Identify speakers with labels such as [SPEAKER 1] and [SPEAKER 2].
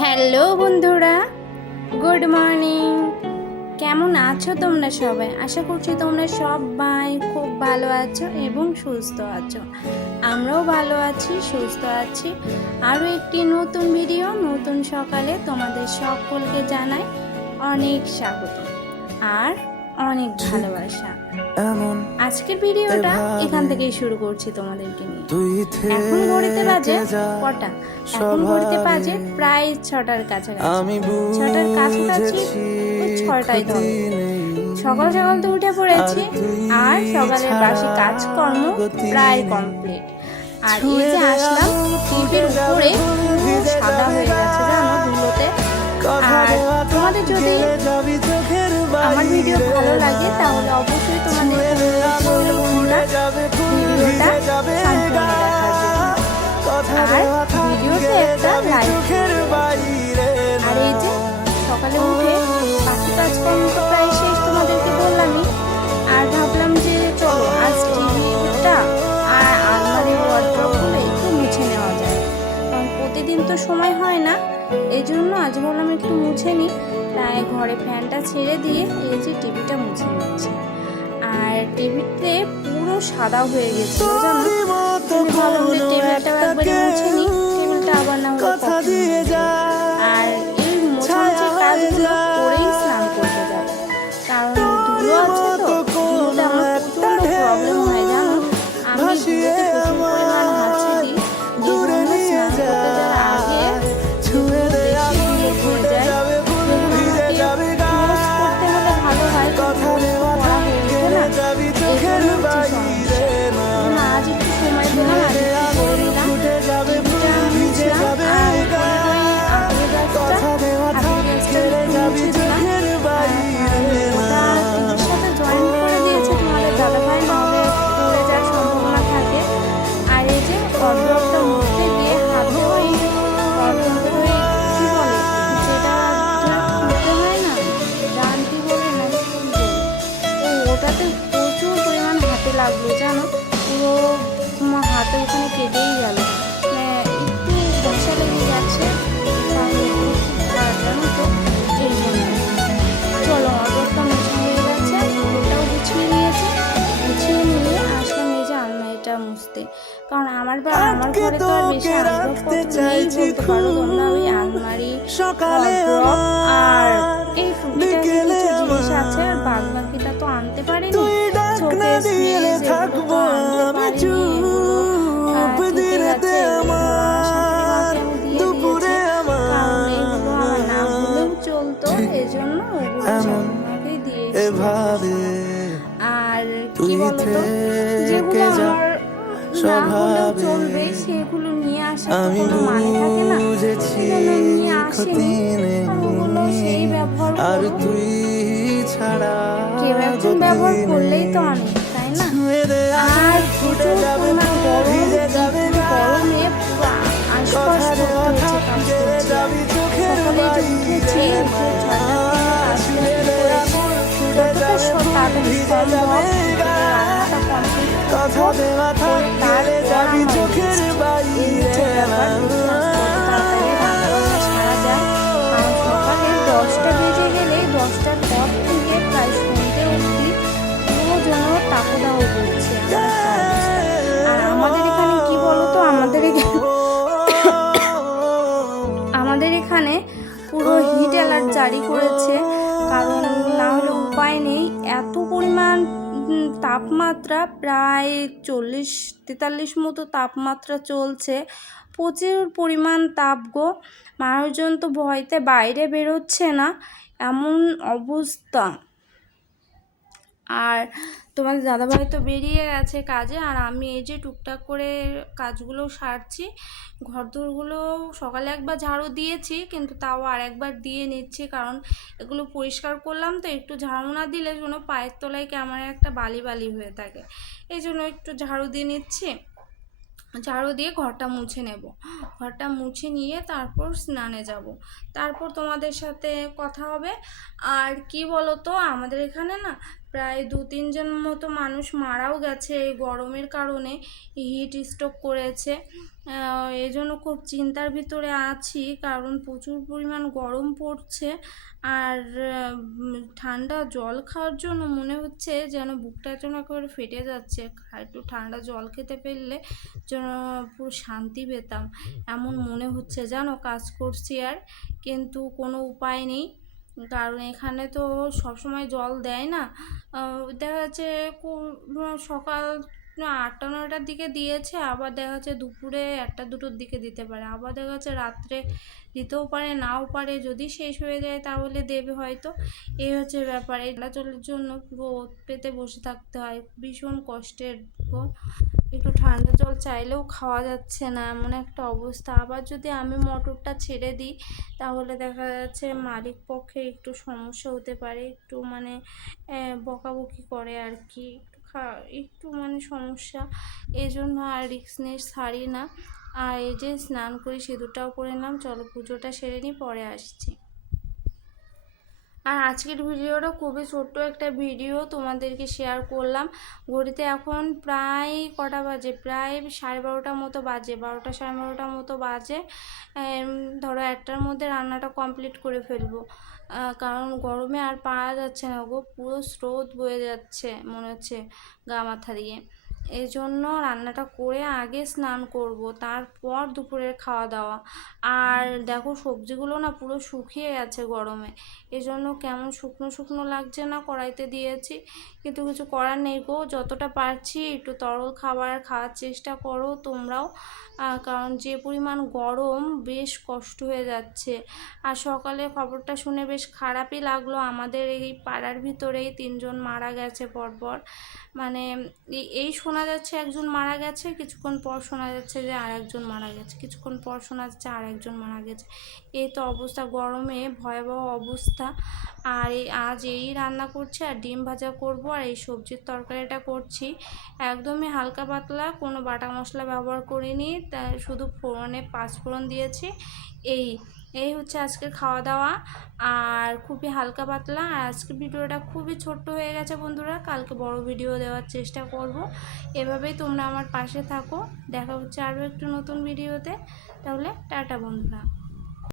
[SPEAKER 1] Hello বন্ধুরা, good morning. কেমন আছো তোমরা সবাই? আশা করছি তোমরা সবাই খুব ভালো আছো এবং সুস্থ আছো। আমরাও ভালো আছি, সুস্থ আছি। আরও একটি নতুন ভিডিও নতুন সকালে তোমাদের সকলকে জানাই অনেক স্বাগত। আর অনেক ভালোবাসা। আজকের ভিডিওটা এখান থেকেই শুরু করছি তোমাদেরকে নিয়ে। এখন ঘড়িতে বাজে কটা? এখন ঘড়িতে বাজে প্রায় ছটার কাছাকাছি। ছটার কাছাকাছি ছটায় ধরো। সকাল সকাল তো উঠে পড়েছি
[SPEAKER 2] আর
[SPEAKER 1] সকালের বাসি কাজকর্ম প্রায় কমপ্লিট আর এই যে আসলাম টিভির উপরে সাদা হয়ে গেছে জানো আমার ভিডিও ভালো লাগে, তাহলে অবশ্যই তোমাদের ভিডিওটা আর ভিডিওতে একটা
[SPEAKER 2] বাইরে
[SPEAKER 1] আর এই যে সকালে উঠে বাকি কাজকর্ম তো প্রায় শেষ তোমাদেরকে বললামই। আর ভাবলাম যে চলো, আজ টিভিটা আর আলমারি ওয়ার্ড্রপগুলো একটু মুছে নেওয়া যায়। কারণ প্রতিদিন তো সময় হয় না এই জন্য আজ বললাম একটু মুছে নিই। তাই ঘরে ফ্যানটা ছেড়ে দিয়ে এই যে টিভিটা মুছে নিচ্ছে। আর টিভিতে পুরো সাদা হয়ে গেছে জানো? টেবিলটা একবার মুছে নিই টেবিলটা আবার না হলে ঘরে তো আর বেশি আসবাবপত্র নেই বলতে পারো তোমরা ওই আলমারি
[SPEAKER 2] সকালে
[SPEAKER 1] আর এই টুকিটাকি
[SPEAKER 2] বিকেলে
[SPEAKER 1] কিছু জিনিস আছে আর বাদ বাকিটা তো আনতে পারিনি। শোকেস তো
[SPEAKER 2] থাকব আমি চুপ
[SPEAKER 1] এগুলো
[SPEAKER 2] আমার দুপুরে আমার
[SPEAKER 1] এগুলো আমার না হলেও চলতো এজন্য ওগুলো দিয়ে
[SPEAKER 2] এভাবে
[SPEAKER 1] আর কি বলতো? না হলেও চলবে সেগুলো নিয়ে আসার তো
[SPEAKER 2] আমি
[SPEAKER 1] মানে থাকে না। নিয়ে ওগুলো সেই ব্যবহার
[SPEAKER 2] আর তুই ছাড়া
[SPEAKER 1] কেউ একজন ব্যবহার করলেই তো অনেক তাই না? আর প্রচুর গরম গরমে আশপাশ করতে হচ্ছে সকালে যে উঠেছি উঠে তাড়াতাড়ি সম্ভব রান্নাটা কমপ্লিট অ্যালার্ট জারি করেছে। কারণ না হলে উপায় নেই। এত পরিমাণ তাপমাত্রা, প্রায় চল্লিশ, তেতাল্লিশ মতো তাপমাত্রা চলছে। প্রচুর পরিমাণ তাপ গো। মানুষজন তো ভয়তে বাইরে বেরোচ্ছে না। এমন অবস্থা। আর তোমাদের দাদাভাই তো বেরিয়ে গেছে কাজে, আর আমি এই যে টুকটাক করে কাজগুলো সারছি, ঘরদোরগুলো সকালে একবার ঝাড়ু দিয়েছি, কিন্তু তাও আর একবার দিয়ে নিচ্ছি, কারণ এগুলো পরিষ্কার করলাম তো একটু ঝাড়ু না দিলে যেন পায়ের তলায় কেমন একটা বালি বালি হয়ে থাকে। এই জন্য একটু ঝাড়ু দিয়ে নিচ্ছি। ঝাড়ু দিয়ে ঘরটা মুছে নেব। ঘরটা মুছে নিয়ে তারপর স্নানে যাব। তারপর তোমাদের সাথে কথা হবে। আর কি বলো তো আমাদের এখানে না প্রায় দু তিনজন মতো মানুষ মারাও গেছে এই গরমের কারণে হিট স্ট্রোক করেছে। এই জন্য খুব চিন্তার ভিতরে আছি, কারণ প্রচুর পরিমাণ গরম পড়ছে। আর ঠান্ডা জল খাওয়ার জন্য মনে হচ্ছে যেন বুকটা যেন একেবারে ফেটে যাচ্ছে। একটু ঠান্ডা জল খেতে পেলে যেন পুরো শান্তি পেতাম। এমন মনে হচ্ছে, জানো, কাজ করছি আর। কিন্তু কোনো উপায় নেই। কারণ এখানে তো সবসময় জল দেয় না। দেখা যাচ্ছে সকাল আটটা নটার দিকে দিয়েছে আবার দেখা যাচ্ছে দুপুরে একটা দুটোর দিকে দিতে পারে। আবার দেখা যাচ্ছে রাত্রে দিতেও পারে নাও পারে যদি শেষ হয়ে যায় তাহলে দেবে হয়তো। এই হচ্ছে ব্যাপার ঠান্ডা জলের জন্য পুরো ওত পেতে বসে থাকতে হয় ভীষণ কষ্টের। একটু ঠান্ডা জল চাইলেও খাওয়া যাচ্ছে না এমন একটা অবস্থা। আবার যদি আমি মোটরটা ছেড়ে দিই তাহলে দেখা যাচ্ছে মালিক পক্ষে একটু সমস্যা হতে পারে একটু মানে বকাবকি করে আর কি একটু মানে সমস্যা। এই জন্য আর রিক্স নিয়ে ছাড়ি না। আর এই যে স্নান করে, সিঁদুরটাও করে নিলাম। চলো পুজোটা সেরে নিই, পরে আসছি। আর আজকের ভিডিওটা খুবই ছোট্ট একটা ভিডিও, তোমাদেরকে শেয়ার করলাম। ঘড়িতে এখন প্রায় কটা বাজে? প্রায় সাড়ে বারোটার মতো বাজে। বারোটা সাড়ে বারোটার মতো বাজে। ধরো একটার মধ্যে রান্নাটা কমপ্লিট করে ফেলব। কারণ গরমে আর পারা যাচ্ছে না গো, পুরো স্রোত বয়ে যাচ্ছে মনে হচ্ছে গা মাথা দিয়ে। এই জন্য রান্নাটা করে আগে স্নান করব, তারপর দুপুরের খাওয়া দাওয়া আর দেখো সবজিগুলো না পুরো শুকিয়ে গেছে গরমে, এজন্য কেমন শুকনো শুকনো লাগছে না কড়াইতে দিয়েছি। কিন্তু কিছু করার নেই গো, যতটা পারছি একটু তরল খাবার খাওয়ার চেষ্টা করো তোমরাও। কারণ যে পরিমাণ গরম বেশ কষ্ট হয়ে যাচ্ছে। আর সকালে খবরটা শুনে বেশ খারাপই লাগল আমাদের এই পাড়ার ভিতরেই তিনজন মারা গেছে পরপর। মানে এই- এই শোনা যাচ্ছে, একজন মারা গেছে, কিছুক্ষণ পর শোনা যাচ্ছে যে আর একজন মারা গেছে, কিছুক্ষণ পর শোনা যাচ্ছে আর একজন মারা গেছে। এই তো অবস্থা, গরমে ভয়াবহ অবস্থা। আর এই, আজ এই রান্না করছি আর ডিম ভাজা করব আর এই সবজির তরকারিটা করছি। একদমই হালকা পাতলা, কোনো বাটা মশলা ব্যবহার করিনি তা শুধু ফোড়নে পাঁচ ফোড়ন দিয়েছি। এই এই হচ্ছে আজকের খাওয়া দাওয়া আর খুবই হালকা পাতলা। আর আজকের ভিডিওটা খুবই ছোট্ট হয়ে গেছে বন্ধুরা। কালকে বড় ভিডিও দেওয়ার চেষ্টা করব। এভাবেই তোমরা আমার পাশে থাকো। দেখা হচ্ছে আরও একটু নতুন ভিডিওতে। তাহলে টাটা বন্ধুরা।